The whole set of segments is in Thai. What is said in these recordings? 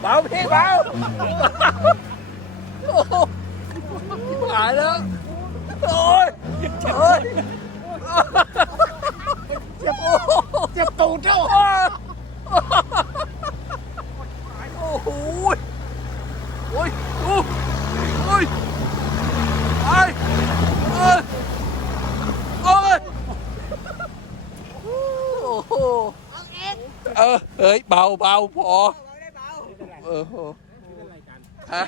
เบาพี่เบาโอ้โหหายแล้วโอ้ยโอ้ย เจ็บโอ้โหเจ็บตูดเจ้าโอ้โหโอ้ยโอ้ยโอ้ยไอ้เอ้ยโอ้ยโอ้โหเออเฮ้ยเบาเบาพอเออโหฮะ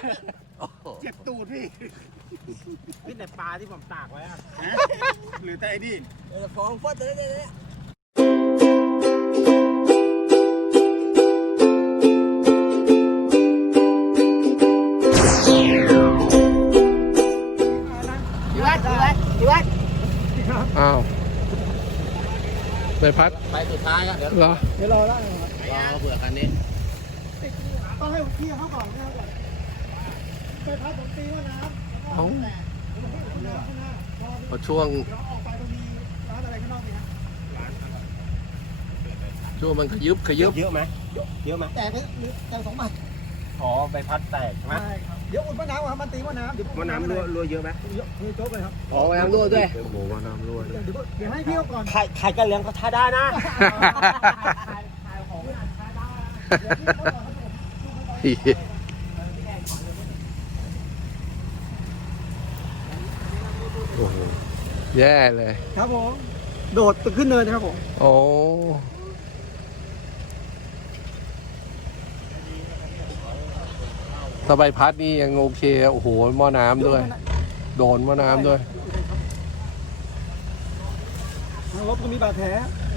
โอ้โหเจ็บตูดพี่พี่แต่ปลาที่ผมตากไว้อะหรือแต่ไอ้นี่ฟ้องฟอดเลยเลยพี่วัดพี่วัดพี่วัดอ้าว ใบพัดไปสุดท้ายอะเดี๋ยวเหรอเดี๋ยวรอแล้วรอเบื่อคันนี้ต้องให้พี่เขาก่อนพี่เขาก่อนไปพัดผมตีว่าน้ำเอ้าน้ำข้างหน้าพอช่วงเราออกไปตรงนี้ร้านอะไรข้างนอกนี่ฮะช่วงมันขยึบขยึบเยอะไหมเยอะไหมแต่ไปแต่สองบาทอ๋อใบพัดแตกใช่ไหมใช่ครับ เดี๋ยวอุ่นมะนาวครับมันตีว่าน้ำเดี๋ยวว่าน้ำรั่วรั่วเยอะไหมเยอะโจ๊กเลยครับอ๋อน้ำรั่วด้วยเดี๋ยวเดี๋ยวเดี๋ยวให้พี่เขาก่อนใครใครก็เลี้ยงก็ท่าได้นะโอ้โหแย่เลย ครับผม โดดตึกขึ้นเนินนะครับผม โอ้ สบายพัดนี่ยังโอเค โอ้โหหม้อน้ำด้วย โดนหม้อน้ำด้วยทางรถก็มีบาดแผล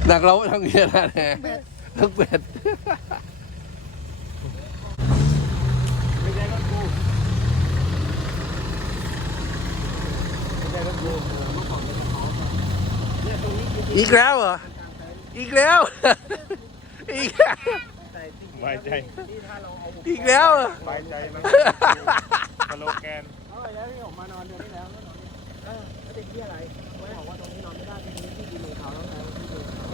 หนักเราทั้งเนี้ยนะแน่ทั้งเป็ดอีกแล้วเหรอ อีกแล้ว อีกแล้ว ไว้ใจอีกแล้วเหรอไว้ใจนะสโลแกนเอาอะไรแล้วที่ผมมานอนเดือนที่แล้วนอนเออแล้วเด็กที่อะไรไม่บอกว่าตรงนี้นอนไม่ได้ที่นี่ที่ดินของเขาแล้วไงที่ดินของเขา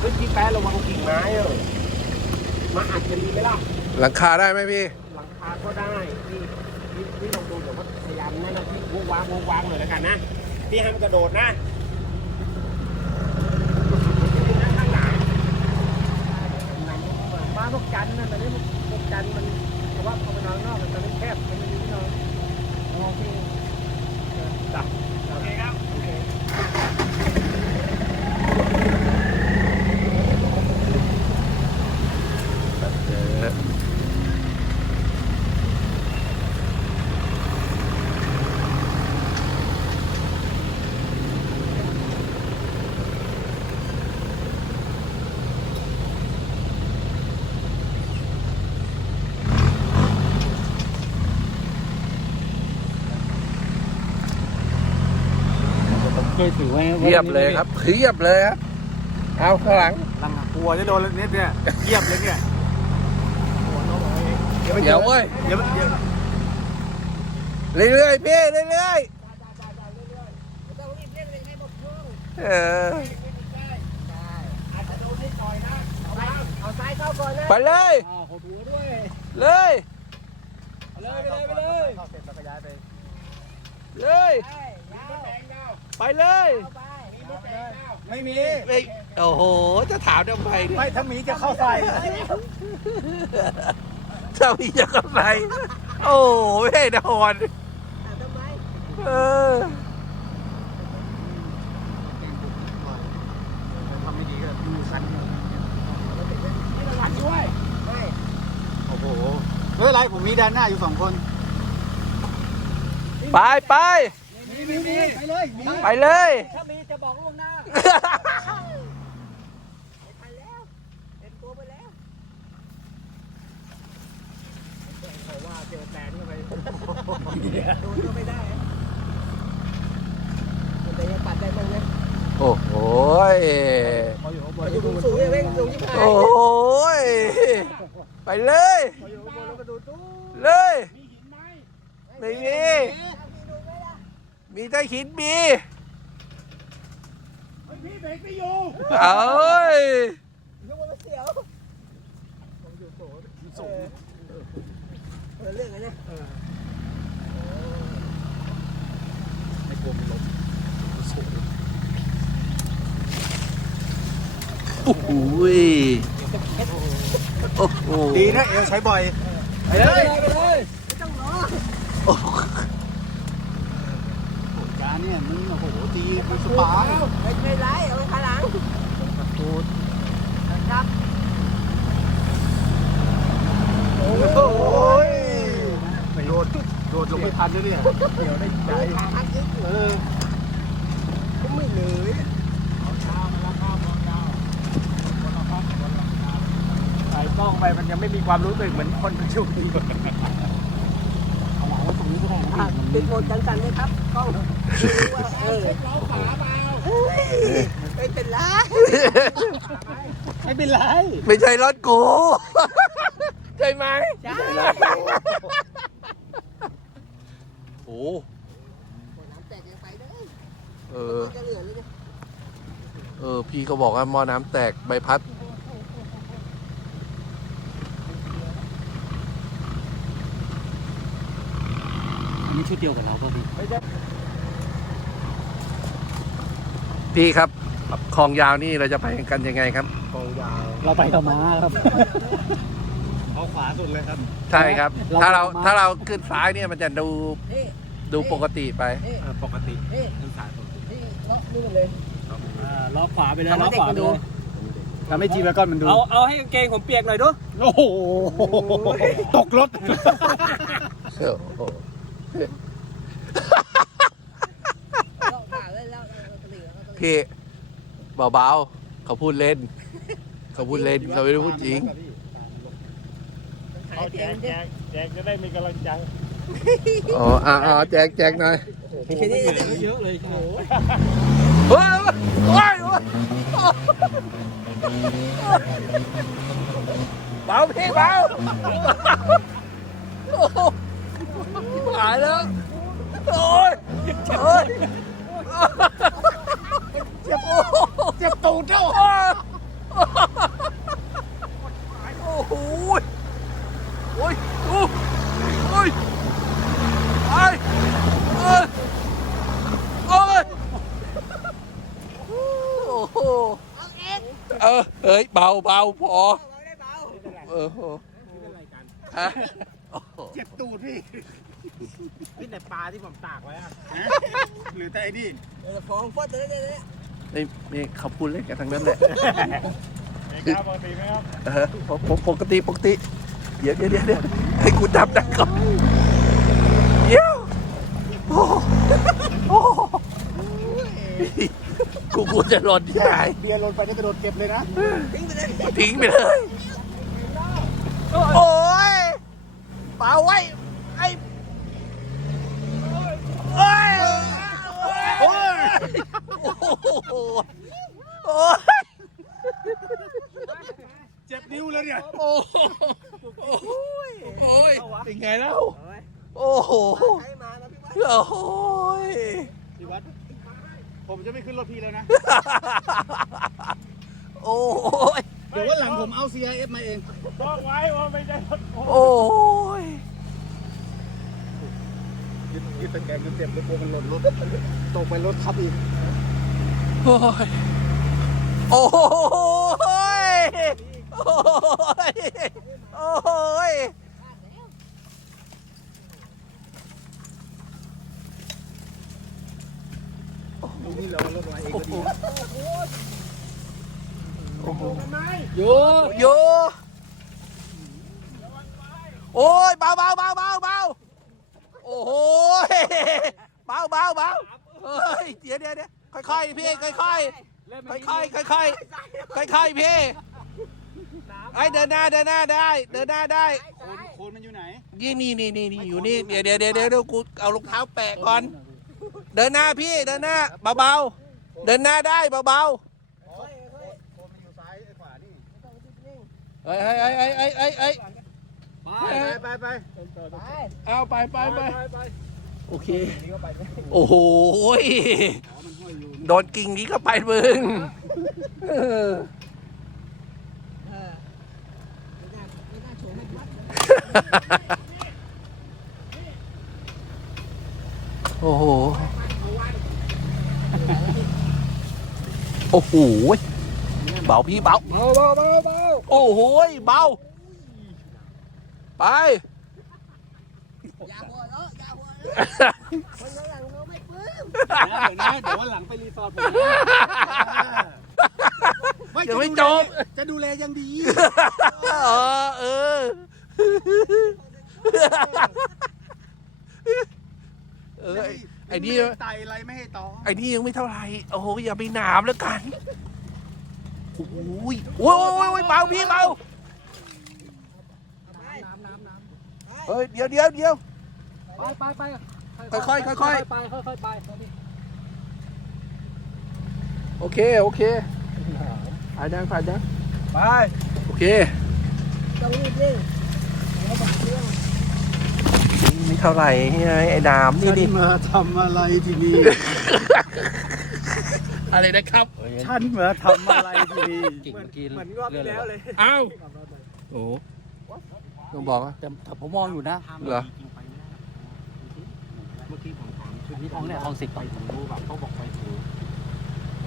เฮ้ย งกิ่งไม้เออมาอัดกันดีไหมล่ะ หลังคาได้ไหมพี่ หลังคาก็ได้พี่พี่พี่ลองดูเดี๋ยวว่าพยายามนั่นนะพี่วงวางวงวางหน่อยแล้วกันนะพี่ห้ามกระโดดนะข้างหลังบ้าพวกจันนั่นตอนนี้พวกจันมันแต่ว่าพอไปนอนนอกมันตอนนี้แคบมันไม่มีที่นอนมองที่จ้ะบ เคยถือไว้เพียบเลยครับเพียบเลยครับเอาข้างหลังลังกลัวจะโดนนิดเนี่ยเยียบเลยเนี่ยเดี๋ยวเว้ยเดี๋ยวเดี๋ยวเรื่อยๆพี่เรื่อยๆเออเอาซ้ายเข้าก่อนนะไปเลยอ้าวขอถือด้วยเลยเลยไปเลยไปเลยเข้าเสร็จแล้วก็ย้าย ไปเลยไปเลยไม่มี ไม่โอ้โห จะถามทำไมเนี่ยไม่ถ้ามีจะเข้าใส่เจ้าพี่จะเข้าไปโอ้โหไม่ให้นอนเออทำไม่ดีก็ดูสั้นไม่ระวังด้วยโอ้โหไม่เป็นไรผมมีแดนหน้าอยู่สองคน ไปไป มีมีมีไปเลยมีไปเลย ถ้ามีจะบอกล่วงหน้าไปแล้วเต็มตัวไปแล้วเขาว่าเจอแตนเข้าไปดูก็ไม่ได้แต่ยังปัดได้บ้างไหมโอ้โหยเขาอยู่ข้างบนอยู่สูงๆยังไม่สูงยิ่งหายโอ้โหยไปเลยเขาอยู่ข้างบนแล้วก็ดูตู้เลย ไม่มี มีแต่หินมีพี่เบรกไม่อยู่เอ้ยยกมาเสียวสูงเออเรื่องอะไรเนี่ยในกลมลมสูงโอ้โหยโอ้โหดีนะเอวใช้บ่อยไปเลยไปเลยไม่ต้องรอ โอ้โห โอ้ยการ เนี่ยมึงโอ้โหตีมันสปาไม่เป็นไรเอาไปข้างหลังตูดครับโอ้ยโดดโดดลงไปทันด้วยเนี่ยเดี๋ยวได้ใจขาพักยึดเออก็ไม่เลยใส่กล้องไปมันยังไม่มีความรู้สึกเหมือนคนปัจจุบันเอาหลังไว้ตรงนี้ก็ได้นะ อะติดโหมดกันสันเลยครับกล้องเออล้อขาเปล่าไม่เป็นไรไม่เป็นไรไม่ใช่รถกูใช่ไหมใช่โอ้น้ำแตกยังไปได้เออเอเลยเนี่ยเออพี่เขาบอกว่าหม้อน้ำแตกใบพัด นนี้ชุดเดียวกับเราป่ะพี่พี่ครับคลองยาวนี่เราจะไปกันยังไงครับกองยาว เราไปกับม้าครับเอาขวาสุดเลยครับ ใช่ครับเราถ้าเรามาถ้าเราขึ้นซ้ายเนี่ยมันจะดูนี่ดูปกติไปนี่ปกตินี่ขึ้นซ้ายสุดนี่ล็อกนี่เลยล้อขวาไปเลยทำให้ล้อขวาเด็กมันไปดูเลยทำให้จีบก้อนมันดู เอาเอาให้กางเกงผมเปียกหน่อยดู โอ้โห ตกรถ ล็อกขาเลยแล้วแล้วก็เหลือแล้วก็เหลือพี่เบาๆเขาพูดเล่น เขาพูดเล่นเขาไม่ได้พูดจริงหาเอายแจเตียงกดิแจกแจกจะได้มีกำลังใจอ๋ออ่าอ่าแจกแจกหน่อยแค่นี้เองเยอะเลยโอ้โหเฮ้ยโอ้ยโอ้ยเบาพี่เบาโอ้โห หายแล้ว โอ้ยโอ้ยเจ็บโอ้เจ็บตูดเจ้าโอ้โหโอ้ยโอ้โอ้ยไอ้เอ้ยโอ้ยโอ้โหเออเฮ้ยเบาเบาพอได้เบาเออโหฮะโอ้โหเจ็บ ตูดพี่นี่แต่ปลาที่ผมตากไว้อะหรือแต่ไอ้นี่เออฟองฟอดเลยเนี่ยนี่นี่เขาพูดเล่นกันทั้งนั้นแหละแจกครับปกติไหมครับเออปกปกติปกติเดี๋ยวเดี๋ยวเดี๋ยวเดี๋ยวให้กูจับดักก่อนเดี๋ยวโอ้โหโอ้โหกูกูจะหล่นที่ไหนเบียร์ลงไปนี่กระโดดเก็บเลยนะ ทิ้งไปเลยทิ้งไปเลย โอ้ยเปล่าไว้ ไอ้โอ้ยโอ้ยโอ้โหโอ้ย เจ็บนิ้วแล้วเนี่ย โอ้โหโอ้ยเป็นไงแล้ว โอ้โห ใช้มานะพี่ว่า โอ้โห พี่วัด ผมจะไม่ขึ้นรถพี่แล้วนะ โอ้ย เดี๋ยววันหลัง ผมเอา CIF มาเองบอกไว้ว่าไม่ใช่รถผมโอ้ยยึดยึดตะแกรงเต็มเลยกลัวมันหล่นรถตกไปรถทับอีกโอ้ยโอ้ยโอ้ยโอ้ยนี่เรารถมาเองก็ดี โยโยโอ้ยเบาเบาเบาเบาเบาโอ้โหเบาเบาเบาเฮ้ยเดี๋ยวเดี๋ยวเดี๋ยวค่อยๆพี่ค่อยๆค่อยๆค่อยๆค่อยๆค่อยๆพี่ไอ้เดินหน้าเดินหน้าได้ เดินหน้าได้โคนโคนมันอยู่ไหนนนี่นี่นี่นี่นี่อยู่นี่เดี๋ยวเดี๋ยวเดี๋ยวเดี๋ยวเดี๋ยวกูเอารองเท้าแปะก่อน เดินหน้าพี่เดินหน้าเบาๆเดินหน้าได้เบาโอ้ยโอ้ยมันอยู่ซ้ายไอ้ขวานี่ ๆ เอ้ยเอ้ยเอ้ยเอ้ยเอ้ยเอ้ยเอ้ยไปไปไปเอาไปไปไปโอเค โอ้โหยโดนกิ่งนี้ก็ไปมึงเออโอ้โห โอ้โห เบาพี่เบาเบาเบาเบาเบาโอ้โหเบา ไปอย่าหัวเราะอย่าหัวเราะคนข้างหลังเขาไม่ปลื้มเดี๋ยวนะเดี๋ยววันหลังไปรีสอร์ทผมนะยังไม่จบจะดูแลยังดีเออเออเออไอ้ไอ้นี่ไตอะไรไม่ให้ต่อไอ้นี่ยังไม่เท่าไหร่โอ้โหอย่าไปหนามแล้วกัน โอ้ยโอ้ยโอ้ยโอ้ยเบาพี่เบาเฮ้ยเดี๋ยวเดี๋ยวเดี๋ยวไปไปไปค่อยๆค่อยๆไปค่อยๆไปโอเคโอเคผ่านยังผ่านยังไปโอเคต้องรีบเร่งไม่เท่าไหร่ไงไอ้ดามนี่ฉันดิมาทำอะไรที่นี่ อะไรนะครับฉันมาทำอะไรที่นี่กิ่งเมื่อกี้เหมือนรอบที่แล้วเลยอ้าวโอ้ต้องบอกว่าแต่ผมมองอยู่นะเหรอเมื่อกี้ผมถามชุดนี้ห้องเนี่ยห้องสิบไปถึงรู้แบบเขาบอกไปถึง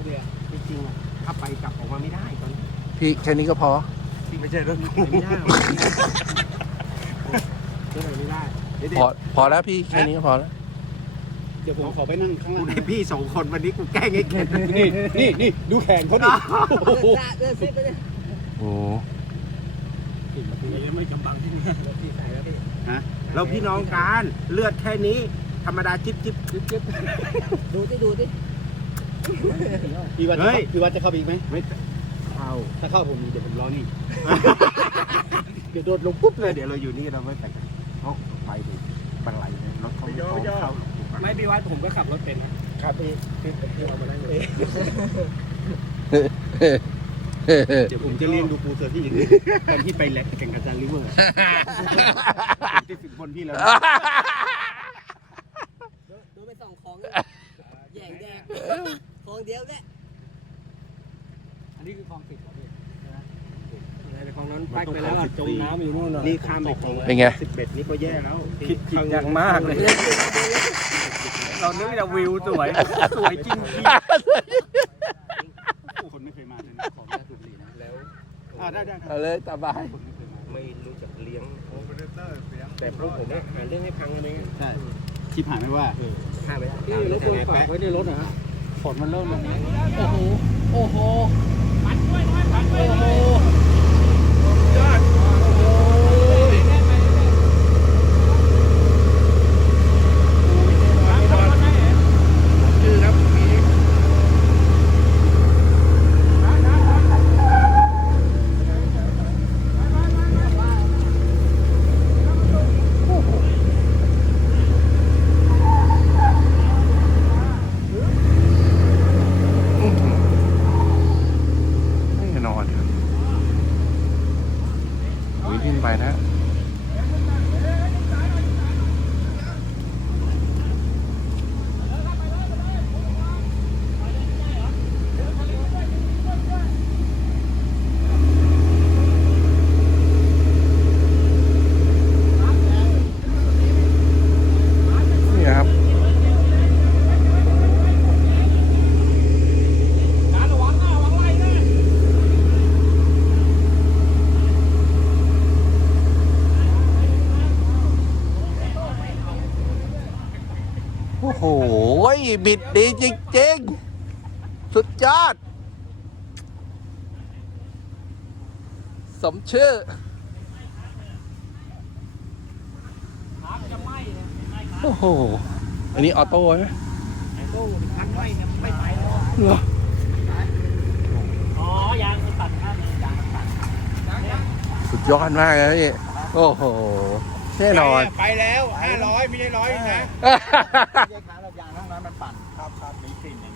เดี๋ยวจริงๆอะถ้าไปกลับออกมาไม่ได้ตอนนี้พี่แค่นี้ก็พอไม่ใช่รถไปไม่ได้ก็เลยไม่ได้เดี๋ยวพอพอแล้วพี่แค่นี้ก็พอแล้วเดี๋ยวผมขอไปนั่งข้างกูล่างได้พี่สองคนวันนี้กูแกล้งไอ้เคนนี่นี่นี่ดูแขนเขาดิเดินหน้าเดินซิไปเลยโอ้ไม่กำบังที่นี่เราพี่น้องกันเลือดแค่นี้ ธรรมดาจิ๊บจิ๊บจิ๊บจิ๊บดูดิดูดิพี่วัดเฮ้ยพี่วัดจะเข้าไปอีกไหมไม่เข้าถ้าเข้าผมเดี๋ยวผมรอนี่เดี๋ยวโดดลงปุ๊บเลยเดี๋ยวเราอยู่นี่เราไม่ไปกันเขาไปดิบังไหลเลยรถเขาไม่พร้อมเข้า ไม่พี่วัดผมก็ขับรถเป็นนะครับพี่พี่พี่เอามานั่งเลยเดี๋ยวผมจะเลี้ยงดูปูเสือพี่อีกตอนที่ไปแลกแข่งกับจานลิเวอร์ผมจะฝึกบนพี่แล้วดูไปส่องของเลยแย่งแดงของเดียวแหละอันนี้คือคลองสิบของพี่ในของนั้นไปไปแล้วอะจมน้ำอยู่นู่นน่ะนี่ข้ามไปของเป็นไงสิบเอ็ดนี่ก็แย่แล้วคิดผิดอย่างมากเลย เรานึกจะวิวสวย สวยจริงจริงคนไม่เคยมาเลยนะขอแค่ถูกลีนะแล้วอ่าได้ได้เอาเลยสบายไม่รู้จักเลี้ยงแต่พวกผมเนี่ยหาเรื่องให้พังอะไรเงี้ยใช่ชิปหายไม่ว่าฆ่าไม่ได้พี่รถยนต์ฝากไว้ในรถนะฮะฝนมันเริ่มลงแล้วโอ้โหโอ้โหปัดด้วยปัดด้วยโอ้โหยอดโอ้โหชื่อครับมี แน่นอนครับอุ้ยขึ้นไปนะ นี่ครับ โอ้โหบิดดีจริงๆ สุดยอด สมชื่อโอ้โห อันนี้ออโต้ไหมเหรออ๋อยางมันตัดครับยางมันตัดสุดยอดมากเลยพี่โอ้โห แน่นอน ไปแล้วห้าร้อยไม่ใช่ร้อยนะ เรียกน้หลำยางห้องน้ำมันปั่นครับครับมีกลิ่นเ